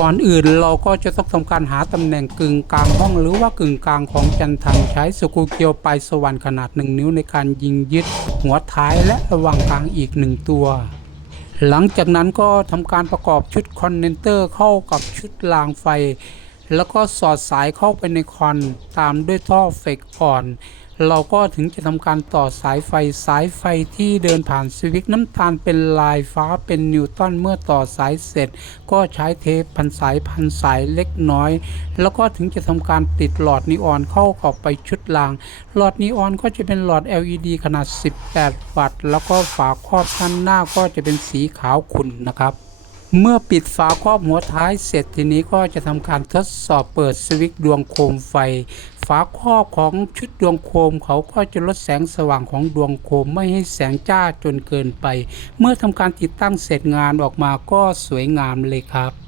ก่อนอื่นเราก็จะต้องทำการหาตำแหน่งกึ่งกลางห้องหรือว่ากึ่งกลางของจันทันใช้สกูเกียวปลายสว่านขนาด 1 นิ้วในการยิงยึด หัวท้ายและระว่างกลางอีก 1 ตัว หลังจากนั้นก็ทำการประกอบชุดคอนเนนเตอร์เข้ากับชุดรางไฟ แล้วก็สอดสายเข้าไปในคอนตามด้วยท่อเฟกอ่อน เราก็ถึงจะทำการต่อสายไฟสายไฟที่เดินผ่านสวิตน้ำตาลเป็นลายฟ้าเป็นนิวตันเมื่อต่อสายเสร็จ ก็ใช้เทปพันสายพันสายเล็กน้อย แล้วก็ถึงจะทำการติดหลอดนีออนเข้าข้าไปชุดราง หลอดนีออนก็จะเป็นหลอด LED ขนาด 18 วัตต์ แล้วก็ฝาครอบด้านหน้าก็จะเป็นสีขาวขุ่นนะครับ เมื่อปิดฝาครอบหัวท้ายเสร็จทีนี้ก็จะทำการทดสอบเปิดสวิตช์ดวงโคมไฟ ฝาครอบของชุดดวงโคมเขาก็จะลดแสงสว่างของดวงโคมไม่ให้แสงจ้าจนเกินไป เมื่อทำการติดตั้งเสร็จงานออกมาก็สวยงามเลยครับ